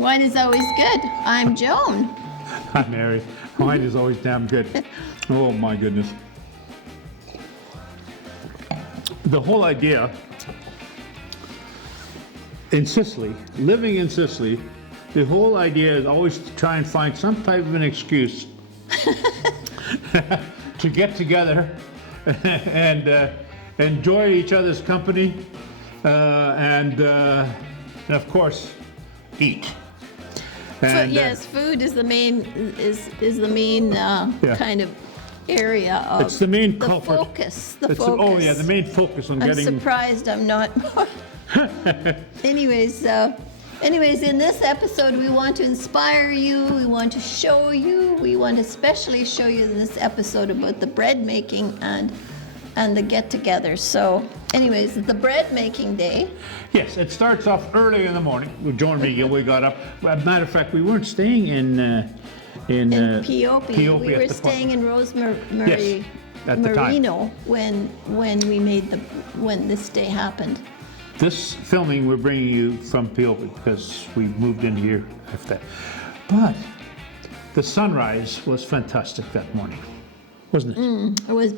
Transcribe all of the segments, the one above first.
Wine is always good. I'm Joan. Hi, Mary. Wine is always damn good. Oh, my goodness. The whole idea in Sicily, living in Sicily, the whole idea is always to try and find some type of an excuse to get together and enjoy each other's company and of course, eat. And, yes, food is the main kind of area of it's the main the culprit. focus. The It's focus. oh yeah, the main focus on I'm getting. surprised I'm not. Anyways, in this episode, we want to inspire you. We want to show you. We want to especially show you in this episode about the bread making and the get-together. So, anyways, the bread making day. Yes, it starts off early in the morning. Joan and me, we got up. As a matter of fact, we weren't staying in Piopi. We were at the staying in Rosemary Yes, at the time. Marino when this day happened. This filming we're bringing you from Piopi because we moved in here after that. But the sunrise was fantastic that morning, wasn't it? It was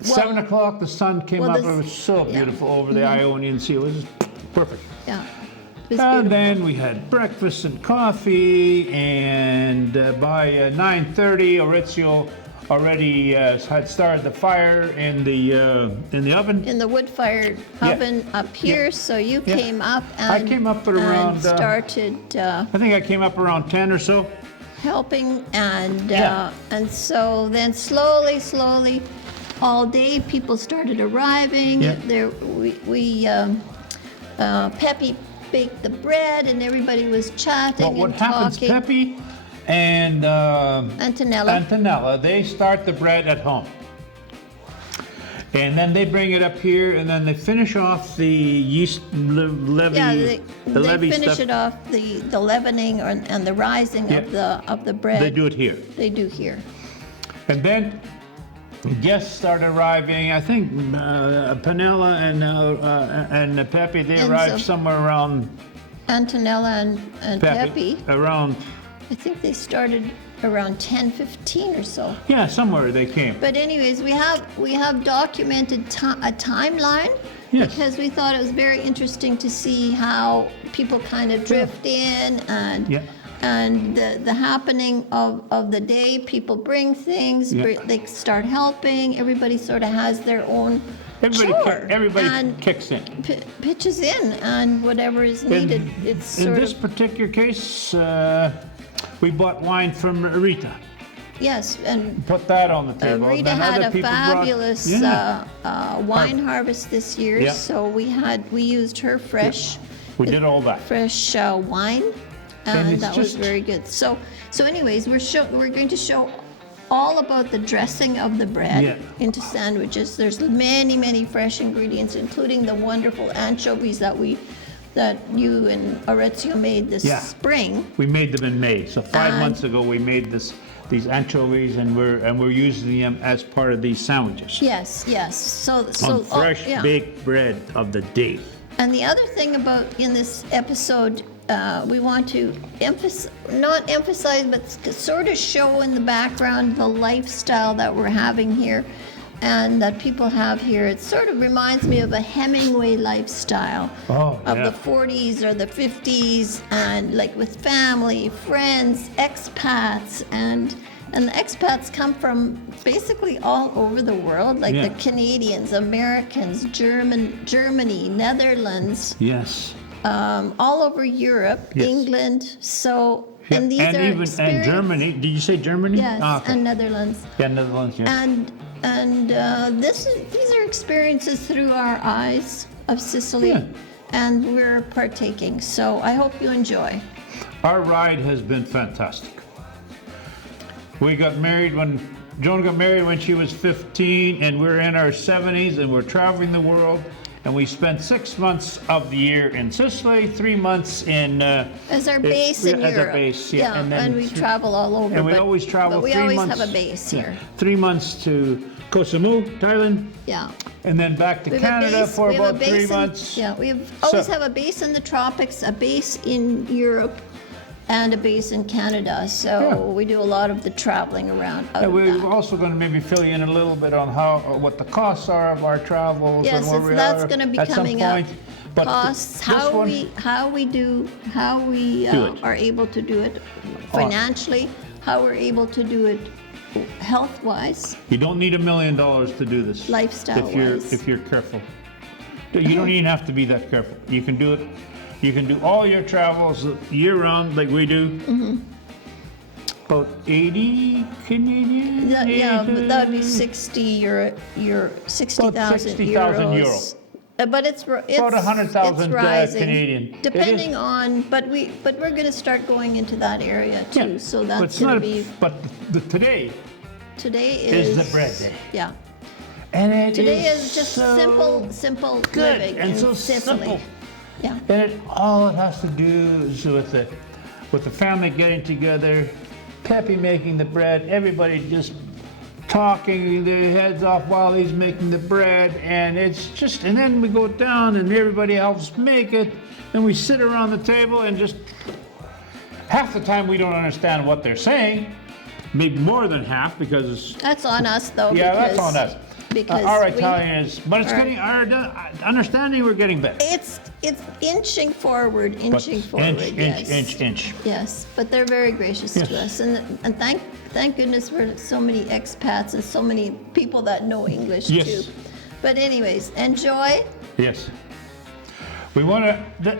7 o'clock, the sun came up. It was so yeah. beautiful over the Ionian Sea. It was just perfect. Yeah. It was And beautiful. then we had breakfast and coffee, and by 9:30, Orizio already had started the fire in the oven. In the wood-fired Yeah. oven up here, so you Yeah. came up and I came up at around, and started I think I came up around 10 or so. helping, and Yeah. and so then slowly, all day people started arriving. Yeah. There, Pepe baked the bread, and everybody was chatting But what and happens, talking. Pepe and Antonella, they start the bread at home. And then they bring it up here, and then they finish off the yeast levy. Yeah, the they levy finish stuff. it off, the leavening and the rising Yeah. of the bread. They do it here. They do here. And then guests start arriving. I think Panella and Pepe, they And arrived so- somewhere around Antonella and Pepe, around, I think they started around 10:15 or so. yeah, somewhere they came. But anyways, we have documented a timeline Yes. because we thought it was very interesting to see how people kind of drift in and Yeah. and the happening of the day. People bring things, Yeah. they start helping. Everybody sort of has their own chore Everybody and kicks in. pitches in and whatever is needed. It's In sort this of particular case, we bought wine from Rita. yes, and Put that on the table. Rita Then had other a people brought- fabulous Yeah. wine harvest this year, Yeah. so we used her fresh We did all that. wine, And and it's that was just- very good. So anyways, we're going to show all about the dressing of the bread Yeah. into sandwiches. There's many fresh ingredients, including the wonderful anchovies that you and Orizio made this Yeah. spring. We made them in May. So 5 And- months ago, we made these anchovies, and we're using them as part of these sandwiches. Yes. So On fresh yeah. baked bread of the day. And the other thing about in this episode, we want to not emphasize, but sort of show in the background the lifestyle that we're having here and that people have here. It sort of reminds me of a Hemmingway lifestyle Oh, of yeah. the 40s or the 50s, and like with family, friends, expats, and the expats come from basically all over the world, like Yeah. the Canadians, Americans, Germany, Netherlands, Yes. all over Europe, Yes. England. So, Yeah, and these are even experience- Germany. Did you say Germany? Yes, Ah, okay. and Netherlands. Yeah, Netherlands. Yes. And these are experiences through our eyes of Sicily, Yeah. and we're partaking. So I hope you enjoy. Our ride has been fantastic. We got married Joan got married when she was 15, and we're in our 70s, and we're traveling the world. And we spent 6 months of the year in Sicily, 3 months in As our base in as Europe. our base, yeah. And we travel all over. And we always travel. But we 3 always months, have a base yeah, here. 3 months to Koh Samui, Thailand, Yeah. and then back to We have a Canada base- for we have a about base 3 in- months. Yeah, we always So- have a base in the tropics, a base in Europe, and a base in Canada. So Yeah. we do a lot of the traveling around out And of we're that. also going to maybe fill you in a little bit on what the costs are of our travels Yes, and where we that's are going to be at some coming up. point. But Costs, this how one- we do it. are able to do it financially, how we're able to do it health-wise. You don't need $1 million to do this. Lifestyle-wise. If you're careful. You don't even have to be that careful. You can do it. You can do all your travels year-round like we do. Mm-hmm. About 80 Canadian? Yeah, but 80 that would be 60,000 60,000 euros. euro. But it's About 100,000 it's rising, Canadian. It depending is. on. But we're going to start going into that area too. Yeah, So but that's it's going not to be But today today is the bread day. Yeah, And it today is just so simple good living and in so Sicily. simple. Yeah. And all it has to do is with the family getting together, Pepe making the bread, everybody just talking their heads off while he's making the bread, and and then we go down and everybody helps make it, and we sit around the table and just half the time we don't understand what they're saying, maybe more than half because That's on us though. yeah, because, that's on us. Because Our we- Italian is, but it's our- getting our understanding. We're getting better. It's inching forward, But inching forward. Yes. inch. Yes, but they're very gracious Yes. to us, and thank goodness for so many expats and so many people that know English Yes. too. But anyways, enjoy. Yes. We want to.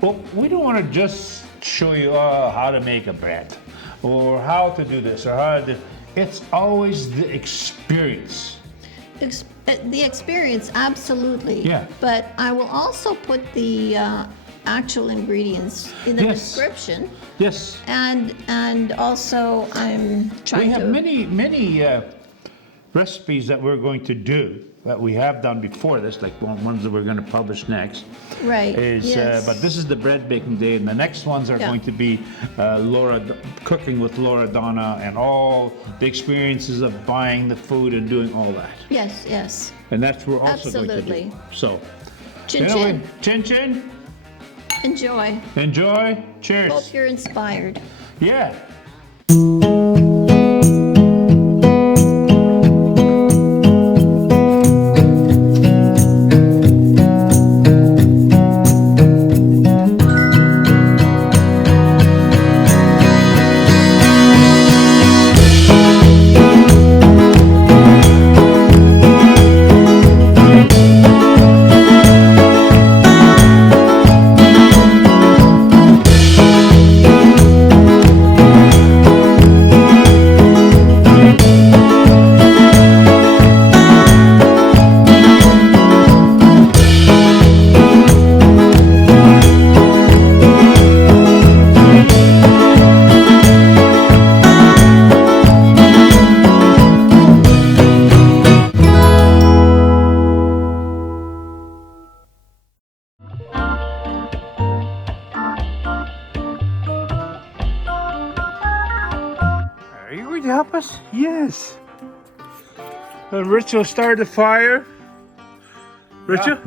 Well, we don't want to just show you how to make a bread, or how to do this, or how to. It's always the experience. The experience, absolutely. Yeah. But I will also put the actual ingredients in the Yes. description, Yes. and also I'm We trying have to. many recipes that we're going to do that we have done before this, like ones that we're going to publish next. Right. Yes. But this is the bread baking day, and the next ones are Yeah. going to be cooking with Laura Donna and all the experiences of buying the food and doing all that. Yes. Yes. And that's what we're also going to Absolutely. do. So, Chin anyway, chin. chin chin, Enjoy. enjoy, cheers. Hope you're inspired. Yeah. Are you going to help us? Yes. Richard started the fire. Richard?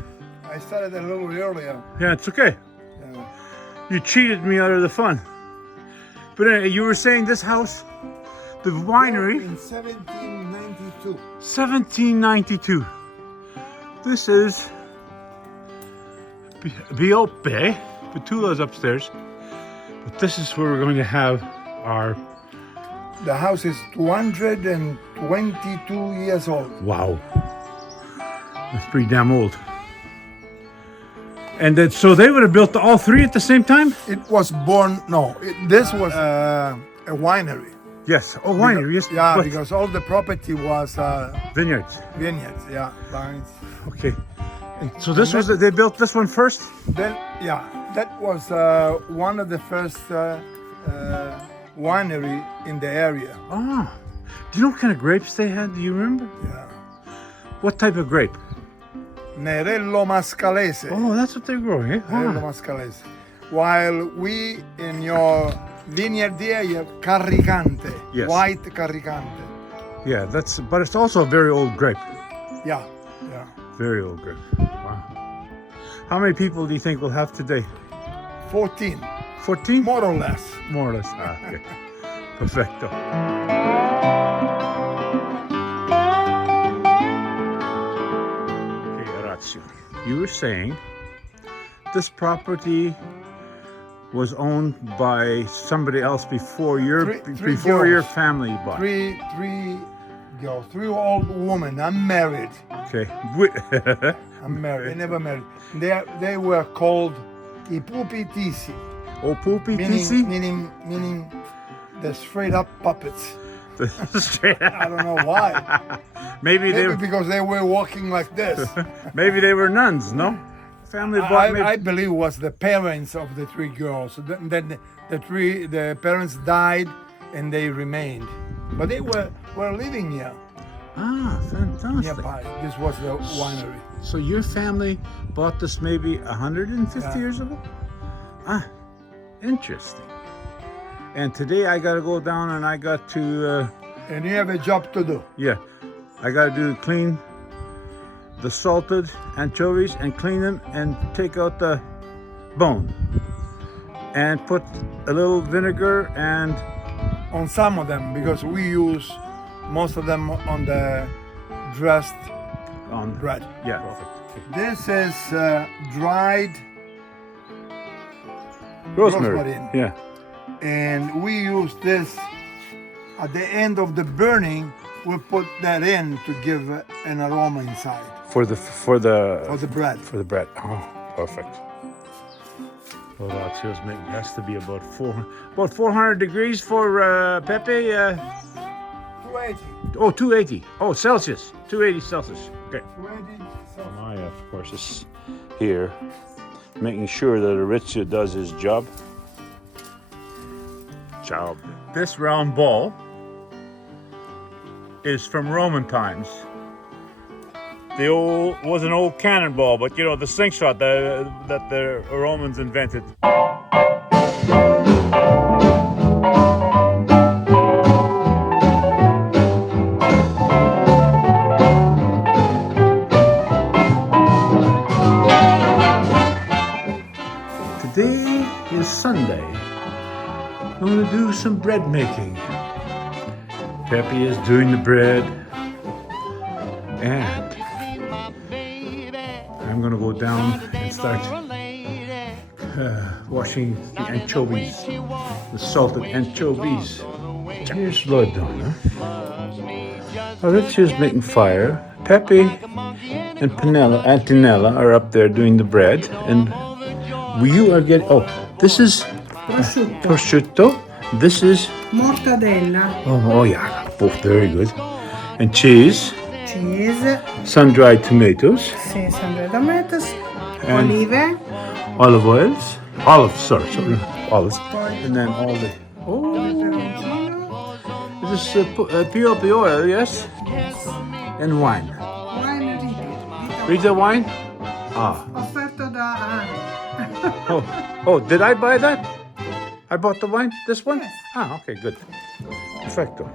I started a little earlier. Yeah, it's okay. Yeah. You cheated me out of the fun. But anyway, you were saying this house, the winery, In 1792. 1792. This is Biope. Petula's upstairs. But this is where we're going to have our. The house is 222 years old. Wow. That's pretty damn old. And then, so they would have built all three at the same time? It was born, no, this was a winery. Yes. Oh, winery. Yes. Yeah, but because all the property was vineyards. vineyards, yeah, vines. Okay. And so this was, they built this one first? Then, yeah, that was one of the first winery in the area. Oh. Do you know what kind of grapes they had? Do you remember? Yeah. What type of grape? Nerello Mascalese. Oh, that's what they're growing, eh? Nerello Ah. Mascalese. While we in your vineyard there, you have Carricante, Yes. white Carricante. Yeah, but it's also a very old grape. Yeah, yeah. Very old grape. Wow. How many people do you think we'll have today? 14. 14? more or less. More or less. Ah, okay. Perfecto. Okay, Orazio, you were saying this property was owned by somebody else before Three your girls. family bought. Three girls, 3 old women. I'm married. Okay. I'm married. I never married. They were called E58. Oh, poopy tissy? Meaning the straight up puppets. Straight I don't know why. Maybe they Maybe were, because they were walking like this. maybe they were nuns, no? Family bought I believe it was the parents of the 3 girls. Then the parents died and they remained, but they were living here Ah, fantastic. nearby. This was the winery. So your family bought this maybe 150 years ago? Ah, interesting. And today I got to go down and I got to, And you have a job to do. yeah, I got to clean the salted anchovies and clean them and take out the bone. And put a little vinegar and On some of them, because we use most of them on the dressed on bread. Yeah, perfect. This is dried Rosemary. Rosemary. Yeah. and we use this at the end of the burning. We put that in to give an aroma inside For the for the bread. For the bread. Oh, perfect. Orazio's making has to be about 400 degrees for Pepe. 280. Oh, 280. Oh, Celsius. 280 Celsius. Okay. 280. Maya, of course, is here, making sure that Orazio does his job. This round ball is from Roman times. Was an old cannonball, but you know the slingshot that the Romans invented. Today is Sunday. I'm gonna do some bread making. Pepe is doing the bread, and I'm gonna go down and start washing the anchovies, the salted anchovies. Here's Lodona. Orazio's making fire. Pepe and Antonella are up there doing the bread, and you are getting. Oh, this is prosciutto. This is Mortadella, oh yeah, both very good. And cheese, cheese, sun-dried tomatoes, 600 tomatoes, And- olive, olives, olives, and then all the. Oh, this is POP oil, yes, and wine. wine repeat. Rita wine. Ah. Offerto da Oh, did I buy that? I bought the wine. This one. Yes. Ah, okay, good. Perfecto.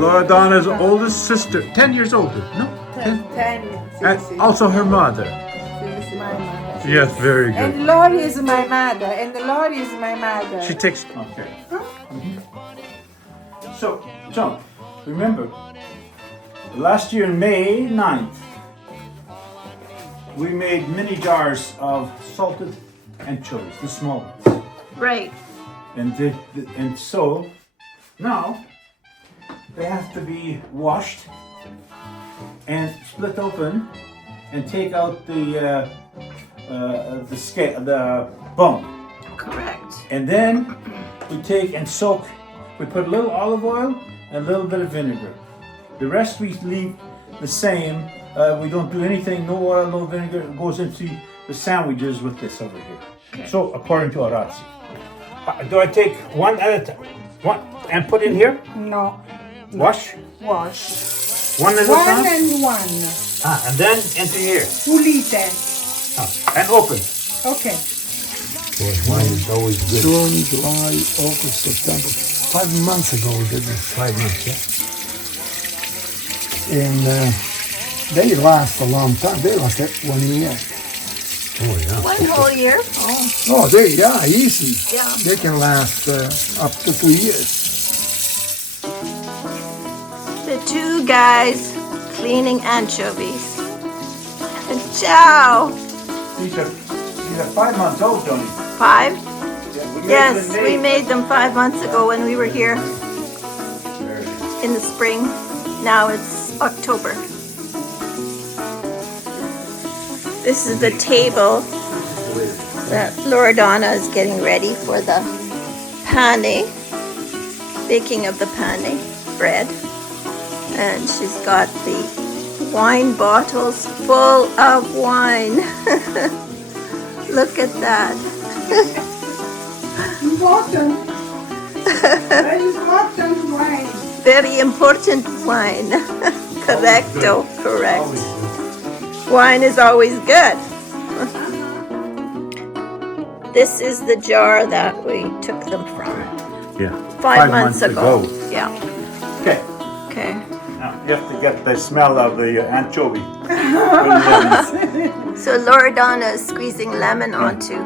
Loredana's oldest sister, 10 years older, no? 10. 10. And also her mother. She's my mother. Yes, very good. And Lori is my mother. And Lori is my mother. She takes. Okay. So, John, remember, last year, May 9th, we made mini jars of salted anchovies, the small ones. Right. And so now they have to be washed and split open and take out the bone. Correct. And then we take and soak. We put a little olive oil and a little bit of vinegar. The rest we leave the same. We don't do anything, no oil, no vinegar. It goes into the sandwiches with this over here. Okay. So according to Orazio. Do I take one at a time? One and put in here? no, Wash? wash. One at a One time? and one. And then into here. Pulite. And open. Okay. Boy, wine is always good. June, July, August, September. 5 months ago we did this. 5 months, yeah? And they last a long time. They last 1 year. Oh, yeah. One whole year? Oh, Oh, yeah, easy. Yeah. They can last up to 2 years. the two guys cleaning anchovies. Ciao! These are 5 months old, Tony. 5? Yes, we made them 5 months ago when we were here in the spring. Now it's October. This is the table that Loredana is getting ready for the pane, baking of the pane bread. And she's got the wine bottles full of wine. Look at that. Important. Very important wine. Very important wine. Correcto, correct. Wine is always good. This is the jar that we took them from Yeah. 5 months ago. Yeah. Okay. Okay. Now you have to get the smell of the anchovy. So Loredana is squeezing lemon onto.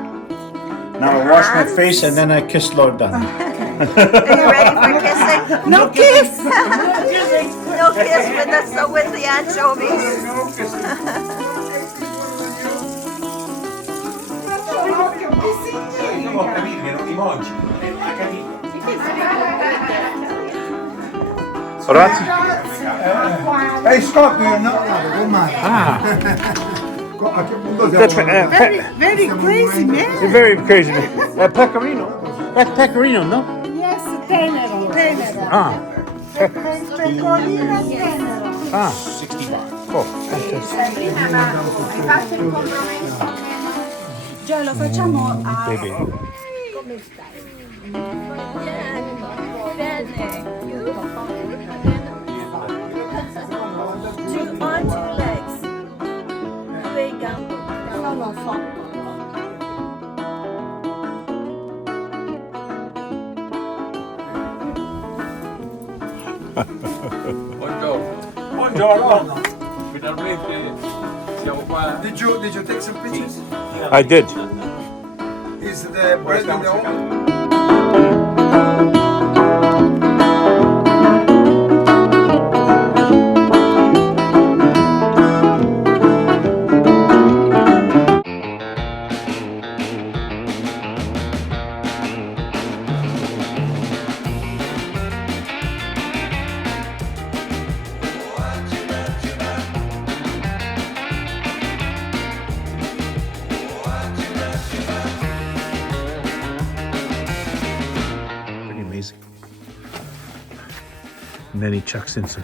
Now I wash my face and then I kiss Loredana. Are you ready for kissing? No kiss. No kiss with the anchovies. Grazie. Hey, stop, you're not. Come on. Ah, A che punto siamo? Very crazy, man. very crazy. Pecorino. That's pecorino, no? Yes, tenero. Tenero. Ah, Pecorino tenero. ah. 65. Oh, fantastic. Hai fatto il compromesso? Già lo facciamo a... Baby. Come stai? On two legs. Due gambe. Sono sotto. Buongiorno. Finalmente siamo qua. Did you take some pictures? I did. Is the bread in the oven? Pretty amazing. And then he chucks in some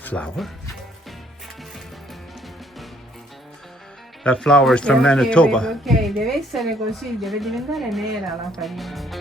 flour. That flour is from Manitoba. Ok, deve essere così, deve diventare nera la farina.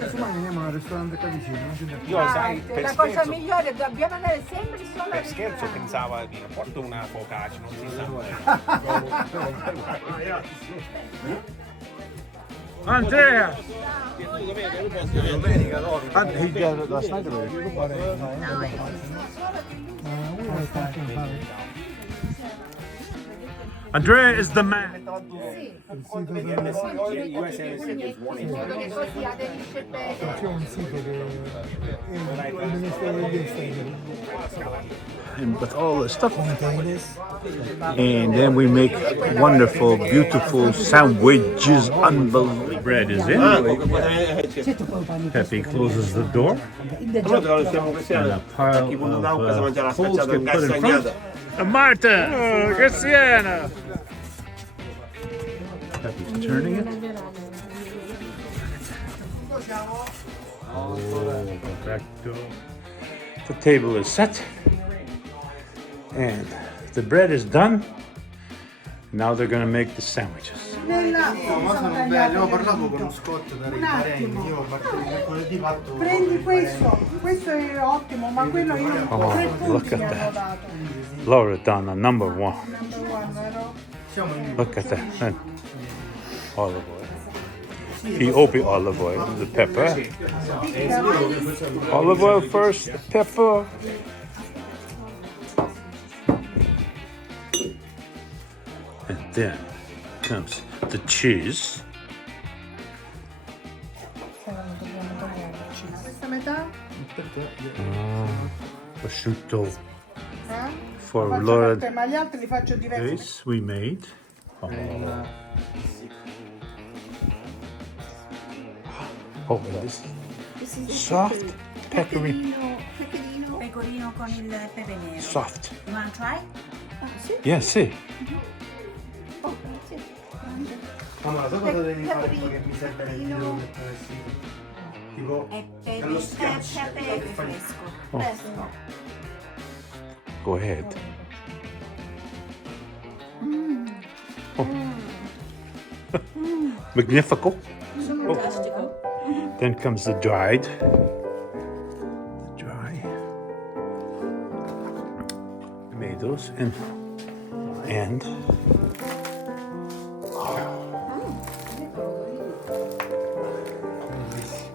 Insomma, andiamo al ristorante qua vicino. Non ce n'è più. Io sai, per La cosa scherzo, migliore, dobbiamo andare sempre solo per al scherzo ristorante. pensava di porto una focaccia, non si sa. Andrea! Andrea is the man. C'è un sito che è il Ministero degli Esteri. And with all the stuff. And then we make wonderful, beautiful sandwiches. Unbelievable. Bread is in. Pepe closes the door. And a pile of coals get put in front. Martin! Oh, che siena! Pepe's turning it. Oh, perfecto. The table is set. And the bread is done. Now they're gonna make the sandwiches. Nella No, ma sono belli. Abbiamo parlato con Scott per i parenti. Io mercoledì fatto. prendi questo è ottimo, ma quello io non Oh, tre look punti at mi hanno that. dato. Loredana, number one. Number one, vero? Siamo in Look at that. And olive oil. Ethiopian olive oil, the pepper. Olive oil first, the pepper. And then comes the cheese. Questa metà? Prosciutto Eh? for Faccio Lord. per te, ma gli altri li faccio diversi. This we made. Oh, oh and this soft, peppery, Pecorino con il pepe nero. soft. You wanna try? Yeah, see. Allora, sai cosa devi fare che mi serve nel video che mettere il sito? Tipo, È dello schiaccio. pepe fresco. Go ahead. Oh. Magnifico. Fantastico. Then comes the dried. The dry tomatoes and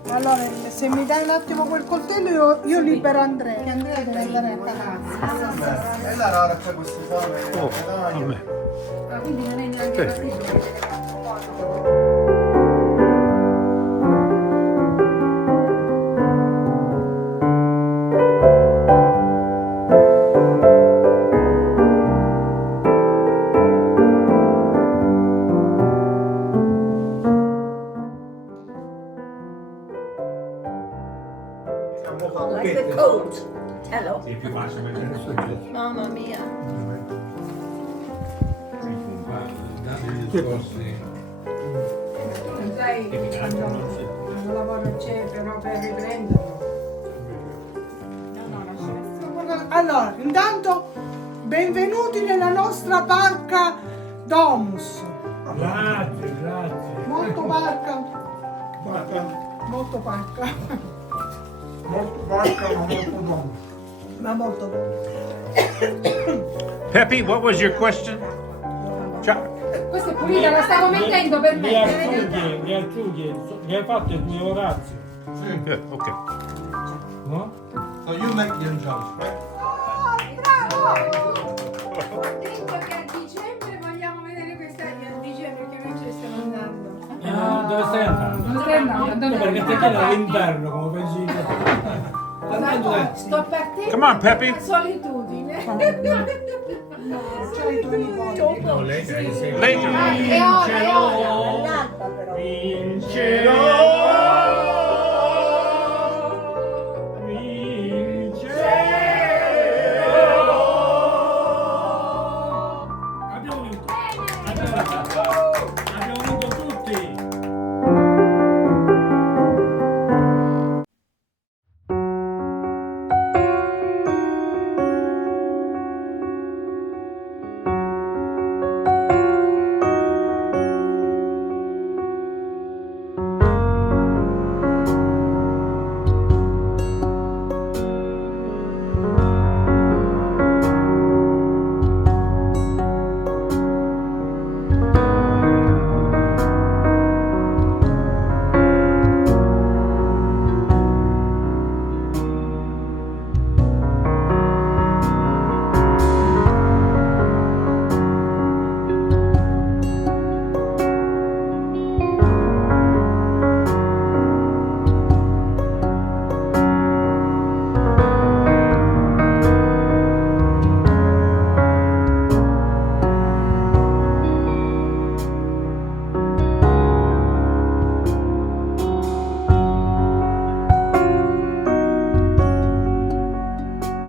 Allora, se mi dai un attimo quel coltello io libero Andrea, che Andrea deve andare a casa. E la rara c'è questo fame. oh, Dai. vabbè. Quindi non è neanche Sì. partito. Like the coat. Hello. Mamma mia. Sai, quando lavoro c'è però per riprenderlo. Allora, intanto benvenuti nella nostra barca Domus. Grazie. Molto barca. Molto barca. Molto barca, ma molto buono. Ma molto Peppy, what was your question? Ciao. Questa è pulita, la stavo mettendo per Gli me. Artughi, gli hai fatto il mio Orazio, Good. Okay. no? So you make the anchovies, right? Ho detto che a dicembre vogliamo vedere questa a dicembre che noi ce ne stiamo andando. Dove stai andando? Dove stai andando? Perché te chiedi all'inverno come pensi che... Sto partendo. Come on, Peppy. La solitudine. No, lei sei... Later. È ora. Abbiamo vinto.